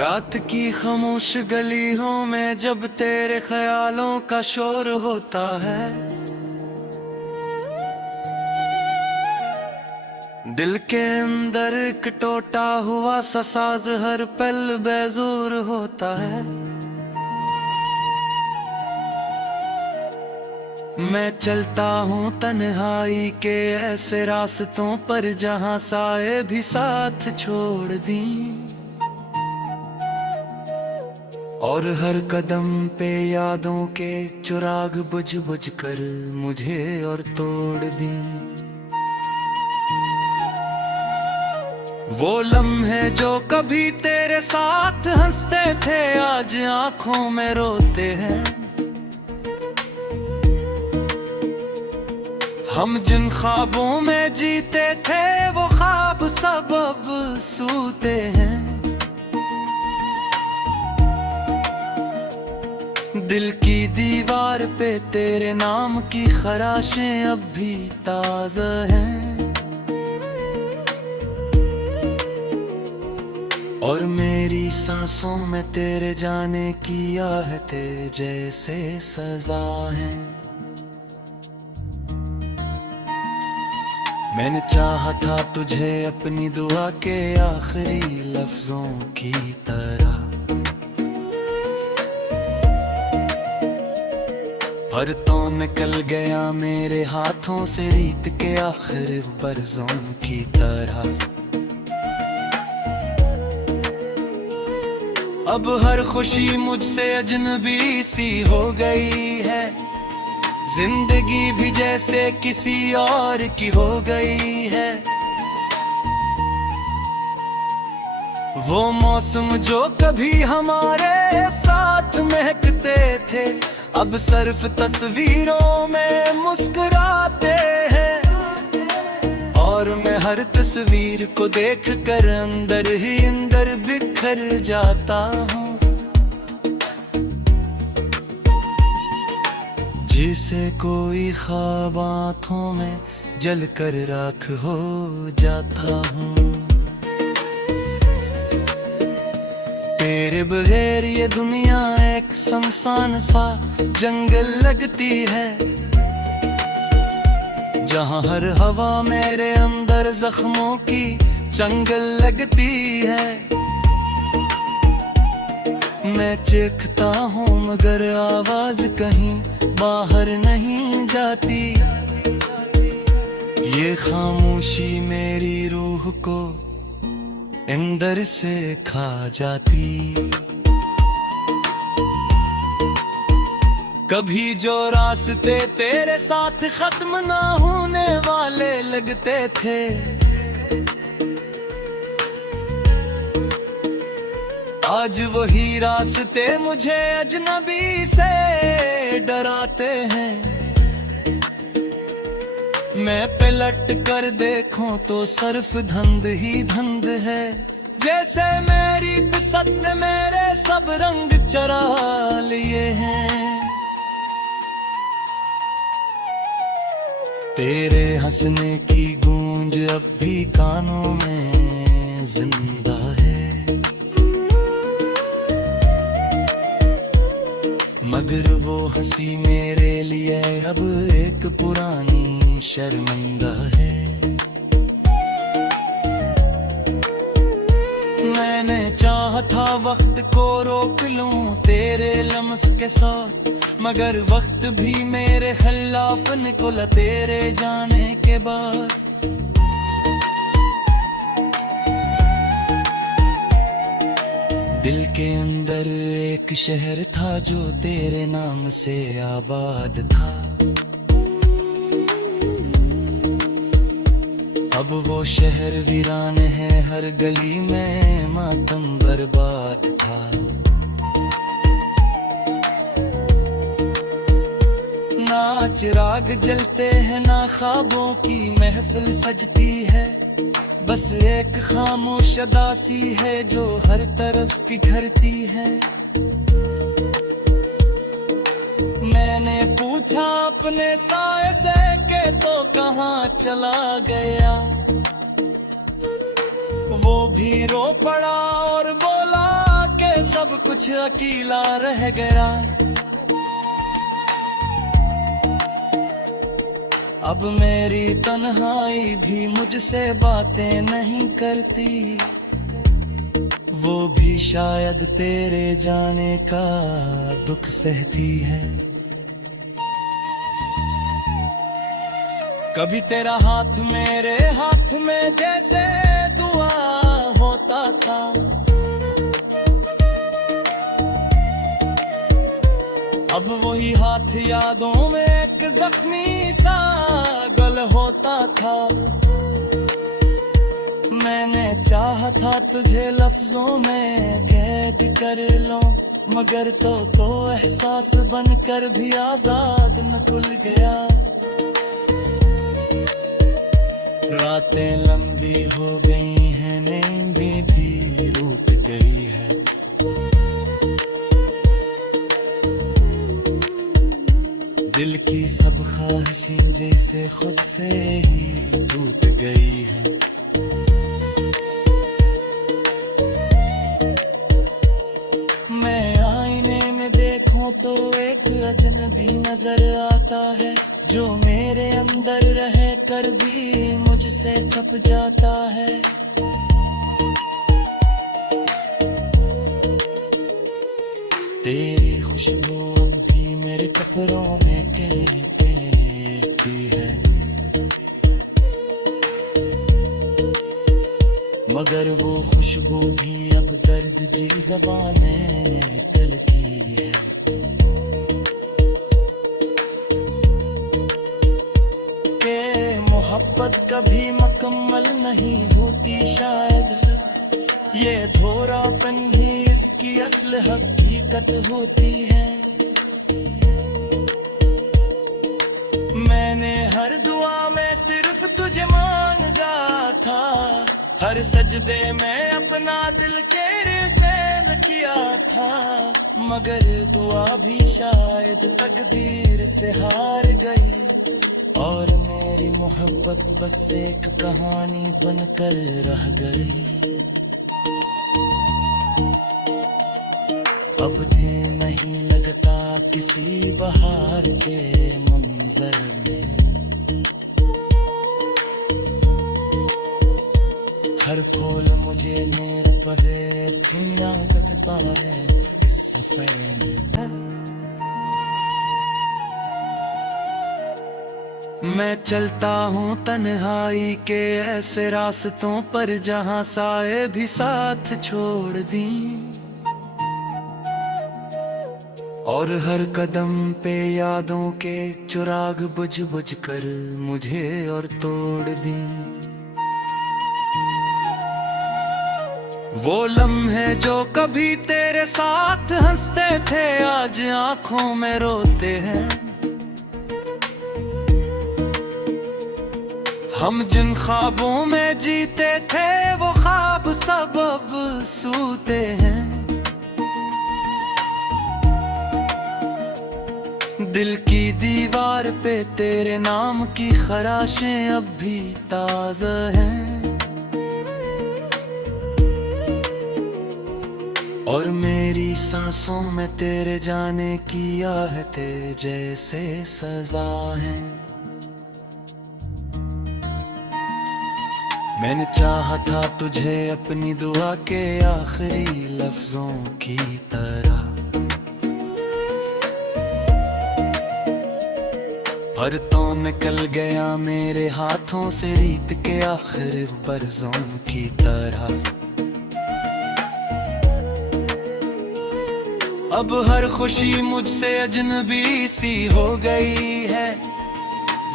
रात की खामोश गलियों में जब तेरे ख्यालों का शोर होता है, दिल के अंदर एक टूटा हुआ सा साज हर पल बेजोर होता है। मैं चलता हूँ तन्हाई के ऐसे रास्तों पर जहाँ साए भी साथ छोड़ दी, और हर कदम पे यादों के चिराग बुझ बुझ कर मुझे और तोड़ दी। वो लम्हे जो कभी तेरे साथ हंसते थे आज आंखों में रोते हैं। हम जिन ख्वाबों में जीते थे वो ख्वाब सब अब सूते हैं। दिल की दीवार पे तेरे नाम की खराशें अब भी ताज़ा हैं, और मेरी सांसों में तेरे जाने की आहटें जैसे सजा है। मैंने चाहा था तुझे अपनी दुआ के आखिरी लफ्जों की तरह, पर तो निकल गया मेरे हाथों से रीत के आखिर बरसों की तरह। अब हर खुशी मुझसे अजनबी सी हो गई है, जिंदगी भी जैसे किसी और की हो गई है। वो मौसम जो कभी हमारे साथ महकते थे अब सिर्फ तस्वीरों में मुस्कुराते हैं, और मैं हर तस्वीर को देख कर अंदर ही अंदर बिखर जाता हूँ। जिसे कोई ख्वाब आँखों में जल कर राख हो जाता हूँ। तेरे बगैर ये दुनिया एक सुनसान सा जंगल लगती है, जहाँ हर हवा मेरे अंदर जख्मों की चंगल लगती है। मैं चीखता हूँ मगर आवाज कहीं बाहर नहीं जाती, ये खामोशी मेरी रूह को अंदर से खा जाती। कभी जो रास्ते तेरे साथ खत्म ना होने वाले लगते थे, आज वही रास्ते मुझे अजनबी से डराते हैं। मैं पलट कर देखूं तो सिर्फ धंध ही धंध है, जैसे मेरी फिसत ने मेरे सब रंग चरा लिए हैं। तेरे हंसने की गूंज अब भी कानों में जिंदा है, मगर वो हंसी मेरे लिए अब एक पुरानी शर्मिंदा है। मैंने चाहा था वक्त को रोक लूं तेरे लम्स के साथ, मगर वक्त भी मेरे खिलाफ निकला तेरे जाने के बाद। दिल के अंदर एक शहर था जो तेरे नाम से आबाद था, अब वो शहर वीरान है, हर गली में मातम बर्बाद था। ना चिराग जलते हैं ना ख्वाबों की महफिल सजती है, बस एक खामोश उदासी है जो हर तरफ बिखरती है। मैंने पूछा अपने साए से के तो कहाँ चला गया, वो भी रो पड़ा और बोला सब कुछ अकेला रह गया। अब मेरी तन्हाई भी मुझसे बातें नहीं करती, वो भी शायद तेरे जाने का दुख सहती है। कभी तेरा हाथ मेरे हाथ में जैसे दुआ होता था, अब वही हाथ यादों में एक जख्मी सा गल होता था। मैंने चाहा था तुझे लफ्जों में कैद कर लो, मगर तो एहसास बनकर भी आजाद न खुल गया। रातें लंबी हो गई हैं, नींदें भी रूठ गई है। दिल की सब ख्वाहिशें जैसे खुद से ही टूट गई है। मैं आईने में देखूं तो एक अजनबी नजर आता है, जो मेरे अंदर रह कर भी मुझसे छप जाता है। तेरी खुशबू अब भी मेरे कपड़ों में कहती है, मगर वो खुशबू भी अब दर्द जी ज़बान में तलती है। के मोहब्बत कभी मुकम्मल नहीं होती शायद, ये धोरापन ही इसकी असल हकीकत होती है। मैंने हर दुआ में सिर्फ तुझे मांगा था, हर सजदे में अपना दिल के रितेन किया था, मगर दुआ भी शायद तकदीर से हार गई, और मेरी मोहब्बत बस एक कहानी बनकर रह गई। अब दिल नहीं लगता किसी बहार के मंजर में, हर फूल मुझे मेरा पड़े दुनिया लगता है इस सफर में। मैं चलता हूँ तन्हाई के ऐसे रास्तों पर, जहाँ साए भी साथ छोड़ दी, और हर कदम पे यादों के चिराग बुझ बुझ कर मुझे और तोड़ दी। वो लम्हे जो कभी तेरे साथ हंसते थे, आज आंखों में रोते हैं। हम जिन ख्वाबों में जीते थे, वो ख्वाब सब अब सूते हैं। दिल की दीवार पे तेरे नाम की खराशें अब भी ताज़ा हैं, और मेरी सांसों में तेरे जाने की आहटें जैसे सजा है। मैंने चाहा था तुझे अपनी दुआ के आखिरी लफ्जों की तरह, पर तो निकल गया मेरे हाथों से रीत के आखिर बरसों की तरह। अब हर खुशी मुझसे अजनबी सी हो गई है,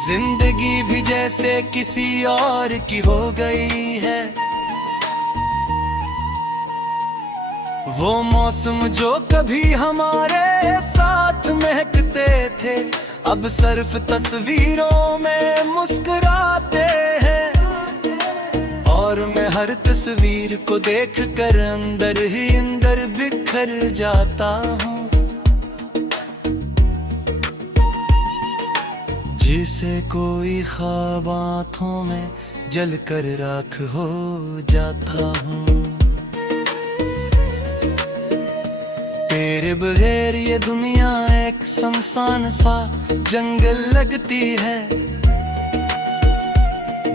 जिंदगी भी जैसे किसी और की हो गई है। वो मौसम जो कभी हमारे साथ महकते थे, अब सिर्फ तस्वीरों में मुस्कुराते हैं, और मैं हर तस्वीर को देख कर अंदर ही अंदर बिखर जाता हूँ। जिसे कोई ख्वाब आँखों में जल कर राख हो जाता हूँ। तेरे बगैर ये दुनिया एक सुनसान सा जंगल लगती है,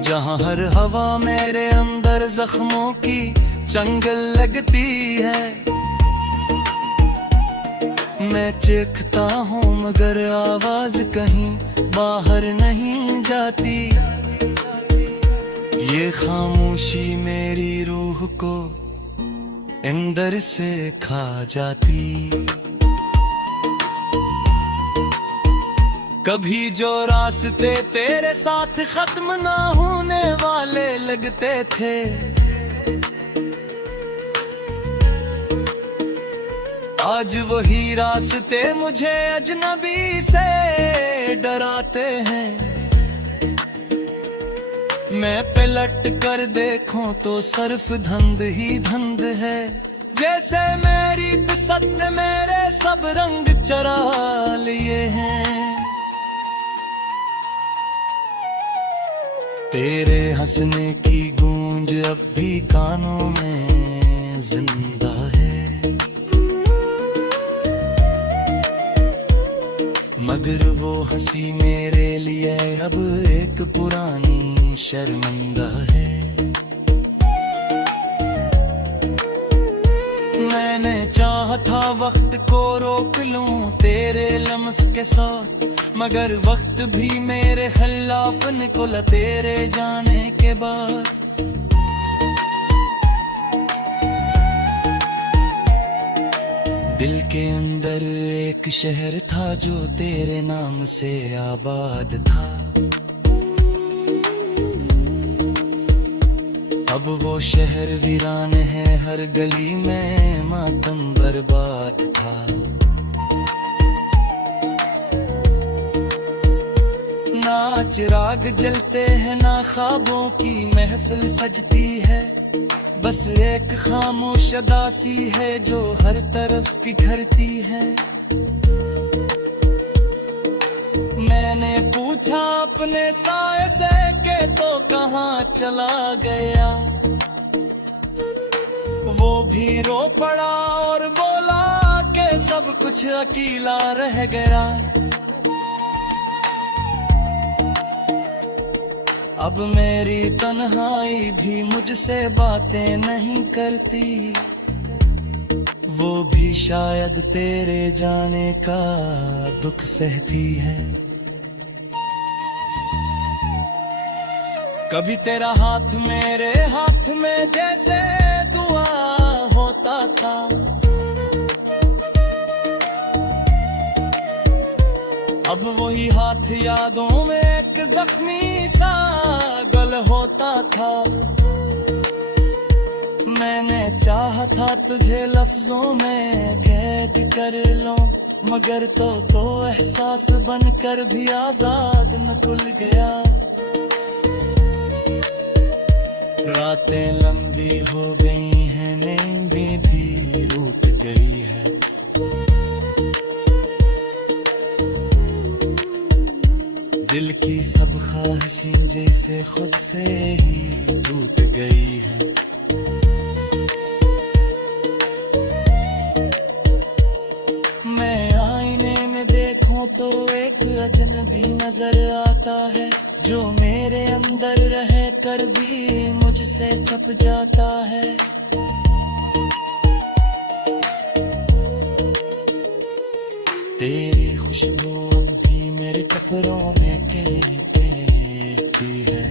जहाँ हर हवा मेरे अंदर जख्मों की चंगल लगती है। मैं चीखता हूँ मगर आवाज कहीं बाहर नहीं जाती, ये खामोशी मेरी रूह को अंदर से खा जाती। कभी जो रास्ते तेरे साथ खत्म ना होने वाले लगते थे, आज वही रास्ते मुझे अजनबी से डराते हैं। मैं पलट कर देखूं तो सिर्फ धंध ही धंध है, जैसे मेरी किस्मत ने मेरे सब रंग चरा लिए हैं। तेरे हंसने की गूंज अब भी कानों में जिंदा है, मगर वो हंसी मेरे लिए अब एक पुरानी शर्मिंदा है। मैंने चाहा था वक्त को रोक लूं तेरे लम्स के साथ, मगर वक्त भी मेरे खिलाफ निकला तेरे जाने के बाद। दिल के अंदर एक शहर था जो तेरे नाम से आबाद था, अब वो शहर वीरान है, हर गली में मातम बर्बाद था। ना चिराग जलते हैं ना ख्वाबों की महफिल सजती है, बस एक खामोश अदासी है जो हर तरफ बिखरती है। मैंने पूछा अपने साए से के तो कहाँ चला गया, वो भी रो पड़ा और बोला कि सब कुछ अकेला रह गया। अब मेरी तन्हाई भी मुझसे बातें नहीं करती, वो भी शायद तेरे जाने का दुख सहती है। कभी तेरा हाथ मेरे हाथ में जैसे दुआ होता था, अब वही हाथ यादों में एक जख्मी सा गल होता था। मैंने चाहा था तुझे लफ्जों में कैद कर लो, मगर तो एहसास बनकर भी आजाद न खुल गया। रातें लंबी हो गई हैं, नींदें भी रूठ गई है, दिल की सब ख्वाहिशें जैसे खुद से ही टूट गई है। मैं आईने में देखूं तो एक अजनबी नजर आता है, जो मेरे अंदर रह कर भी मुझसे छप जाता है। तेरी खुशबू अब भी मेरे कपड़ों में कहती है,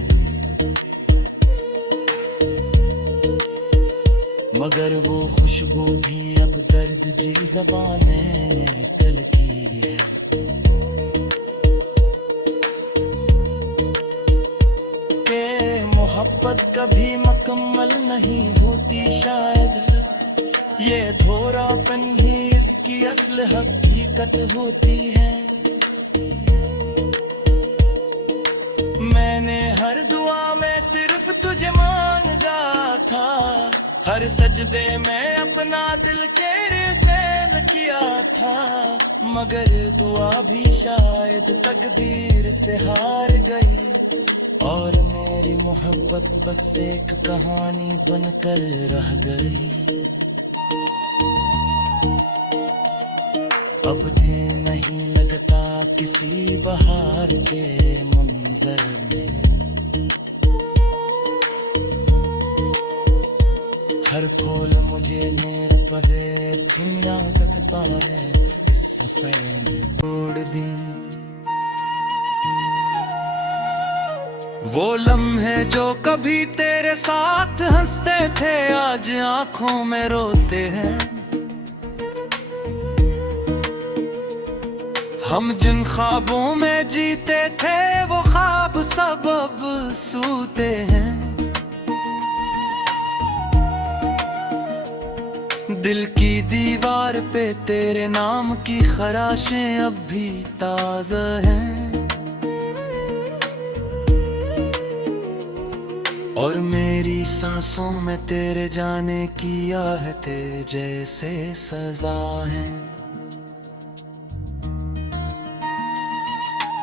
मगर वो खुशबू भी अब दर्द जी ज़बान में तलती है। के मोहब्बत कभी मुकम्मल नहीं होती शायद, ये धोरापन ही इसकी असल हकीकत होती है। मैंने हर दुआ में सिर्फ तुझे मांगा था, हर सजदे में अपना दिल के रितेन किया था, मगर दुआ भी शायद तकदीर से हार गई, और मेरी मोहब्बत बस एक कहानी बनकर रह गई। अब थे नहीं लगता किसी बहार के मंजर में, हर फूल मुझे मेरे पदे दुनिया लगता है इस सफर में छोड़ दी। वो लम्हे जो कभी तेरे साथ हंसते थे आज आंखों में रोते हैं, हम जिन ख्वाबों में जीते थे वो ख्वाब सब अब सूते हैं। दिल की दीवार पे तेरे नाम की खराशें अब भी ताज़ा हैं, और मेरी सांसों में तेरे जाने की आहटें जैसे सजा है।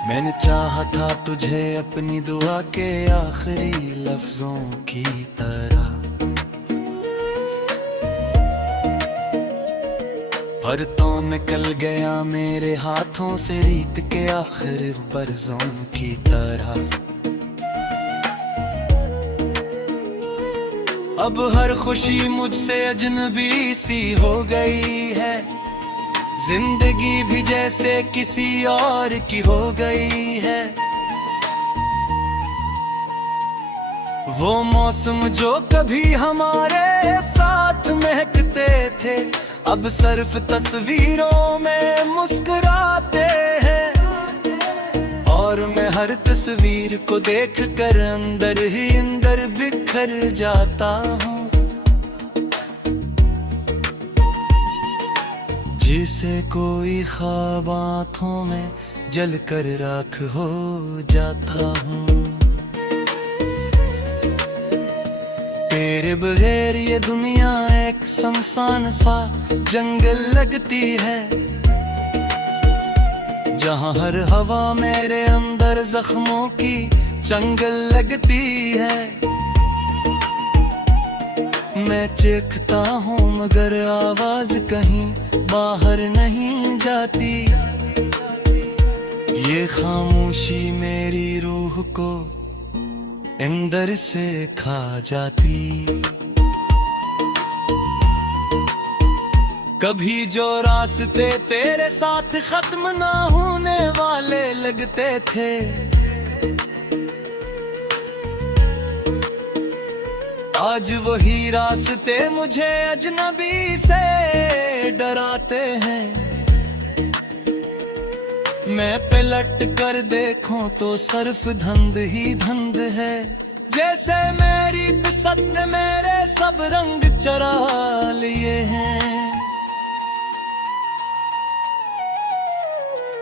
मैंने चाहा था तुझे अपनी दुआ के आखिरी लफ्जों की तरह, पर तो निकल गया मेरे हाथों से रीत के आखिर बरसों की तरह। अब हर खुशी मुझसे अजनबी सी हो गई है, जिंदगी भी जैसे किसी और की हो गई है। वो मौसम जो कभी हमारे साथ महकते थे अब सिर्फ तस्वीरों में मुस्कुराते हैं, और मैं हर तस्वीर को देख कर अंदर ही अंदर बिखर जाता हूँ। जिसे कोई ख्वाब आँखों में जल कर राख हो जाता हूँ। तेरे बगैर ये दुनिया एक सुनसान सा जंगल लगती है, जहाँ हर हवा मेरे अंदर जख्मों की चंगल लगती है। मैं चीखता हूँ मगर आवाज कहीं बाहर नहीं जाती, ये खामोशी मेरी रूह को अंदर से खा जाती। कभी जो रास्ते तेरे साथ खत्म ना होने वाले लगते थे, आज वही रास्ते मुझे अजनबी से डराते हैं। मैं पलट कर देखूं तो सिर्फ धंध ही धंध है, जैसे मेरी बिसत ने मेरे सब रंग चरा लिए हैं।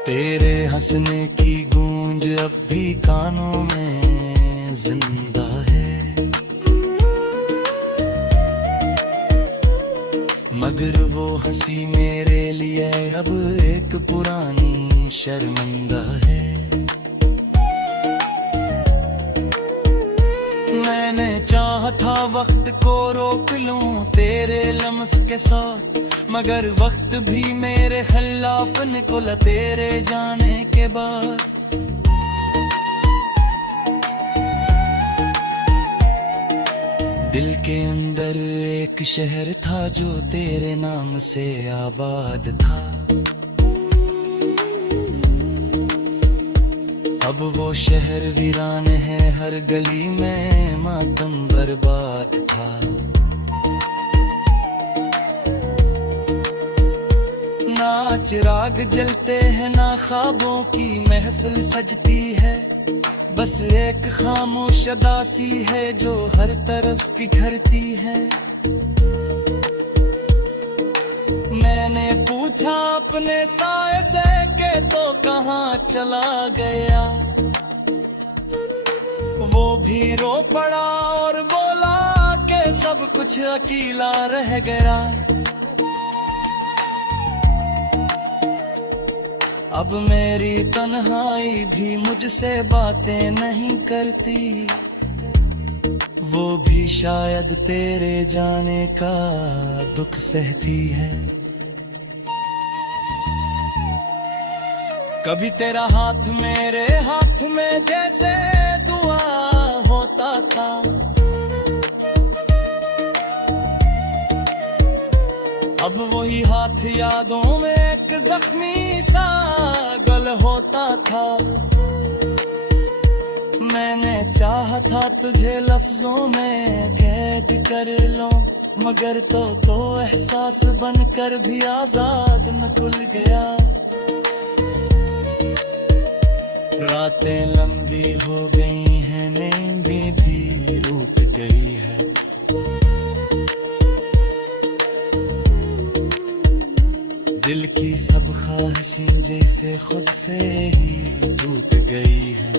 तेरे हंसने की गूंज अब भी कानों में जिंदा है, मगर वो हंसी मेरे लिए अब एक पुरानी शर्मिंदा है। मैंने चाहा था वक्त को रोक लूं तेरे लम्स के साथ, मगर वक्त भी मेरे खिलाफ निकला तेरे जाने के बाद। दिल के अंदर एक शहर था जो तेरे नाम से आबाद था, अब वो शहर वीरान है, हर गली में मातम बर्बाद था। ना चिराग जलते हैं ना ख्वाबों की महफिल सजती है, बस एक खामोश अदासी है जो हर तरफ बिखरती है। मैंने पूछा अपने साए से के तो कहाँ चला गया, वो भी रो पड़ा और बोला कि सब कुछ अकेला रह गया। अब मेरी तन्हाई भी मुझसे बातें नहीं करती, वो भी शायद तेरे जाने का दुख सहती है। कभी तेरा हाथ मेरे हाथ में जैसे दुआ होता था, अब वही हाथ यादों में एक जख्मी सा गल होता था। मैंने चाहा था तुझे लफ्जों में कैद कर लो, मगर तो एहसास बनकर भी आजाद न खुल गया। रातें लंबी हो गई हैं, नींदें भी रूठ गई है। दिल की सब ख्वाहिशें जैसे खुद से ही टूट गई है।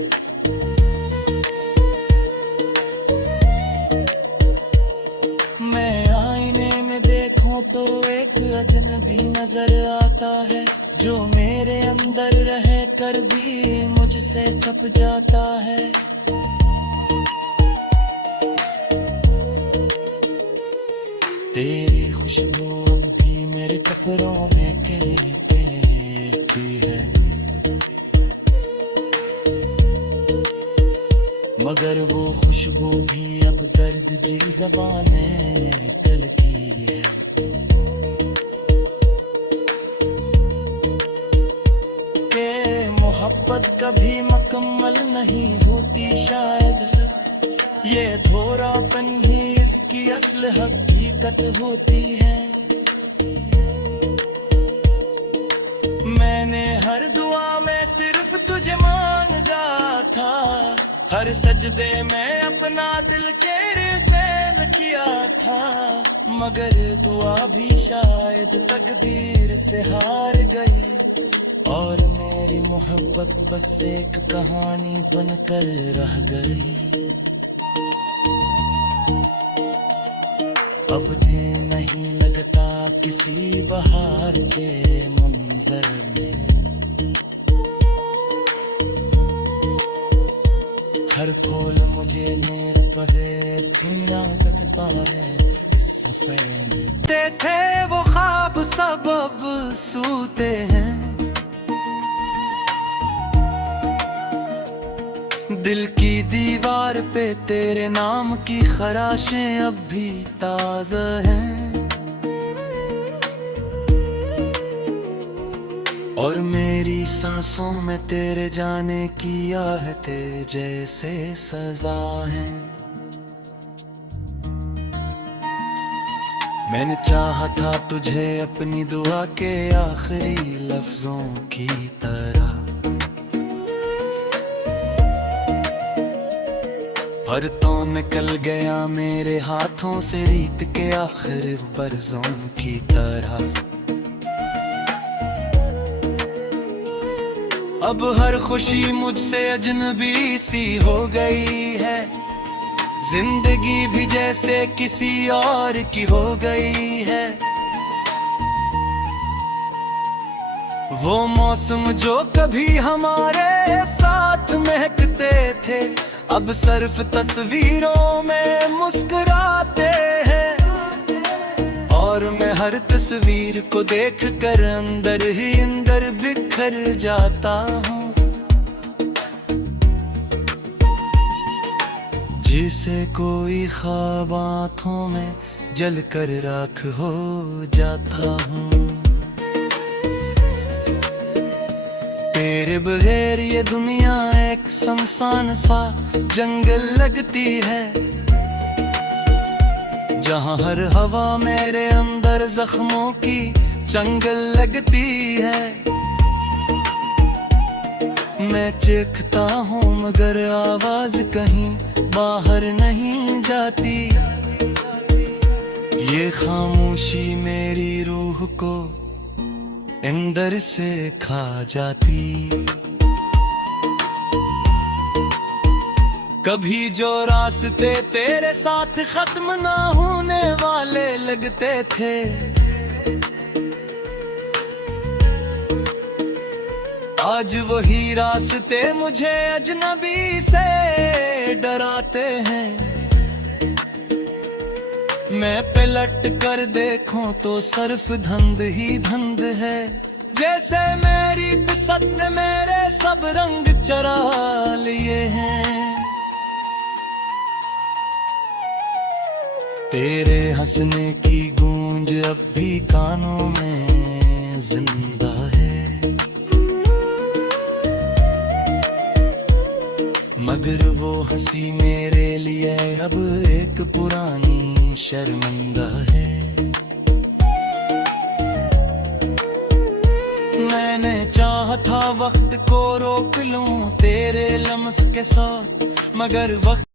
मैं आईने में देखूं तो एक अजनबी नजर आता है, जो मेरे अंदर रह कर भी मुझसे छप जाता है। तेरी खुशबू अब भी मेरे कपड़ों में कहती है, मगर वो खुशबू भी अब दर्द की ज़बान में तलती है। के मोहब्बत कभी मुकम्मल नहीं होती शायद, ये धोरापन ही इसकी असल हकीकत होती है। मैंने हर दुआ में सिर्फ तुझे मांगा था, हर सजदे में अपना दिल के रिपेल किया था, मगर दुआ भी शायद तकदीर से हार गई, और मेरी मोहब्बत बस एक कहानी बनकर रह गई। अब दिल नहीं लगता किसी बहार के मंजर में, हर फूल मुझे मेरे पदे पीना लगता है इस सफर में। थे वो ख्वाब सब अब सूते हैं, दिल की दीवार पे तेरे नाम की खराशें अब भी ताज़ा हैं, और मेरी सांसों में तेरे जाने की आहटें जैसे सजा है। मैंने चाहा था तुझे अपनी दुआ के आखिरी लफ्जों की तरह, पर तो निकल गया मेरे हाथों से रीत के आखिर बरसों की तरह। अब हर खुशी मुझसे अजनबी सी हो गई है, जिंदगी भी जैसे किसी और की हो गई है। वो मौसम जो कभी हमारे साथ महकते थे, अब सिर्फ तस्वीरों में मुस्कुराते हैं, और मैं हर तस्वीर को देख कर अंदर ही अंदर बिखर जाता हूँ। जिसे कोई ख्वाब आँखों में जल कर राख हो जाता हूँ। तेरे बगैर ये दुनिया एक सुनसान सा जंगल लगती है, जहाँ हर हवा मेरे अंदर जख्मों की चंगल लगती है। मैं चीखता हूँ मगर आवाज कहीं बाहर नहीं जाती, ये खामोशी मेरी रूह को अंदर से खा जाती। कभी जो रास्ते तेरे साथ खत्म ना होने वाले लगते थे, आज वही रास्ते मुझे अजनबी से डराते हैं। मैं पलट कर देखूं तो सिर्फ धंध ही धंध है, जैसे मेरी बिसत ने मेरे सब रंग चरा लिए हैं। तेरे हंसने की गूंज अब भी कानों में जिंदा है, मगर वो हंसी मेरे लिए अब एक पुरानी शर्मिंदा है। मैंने चाहा था वक्त को रोक लूं तेरे लम्स के साथ, मगर वक्त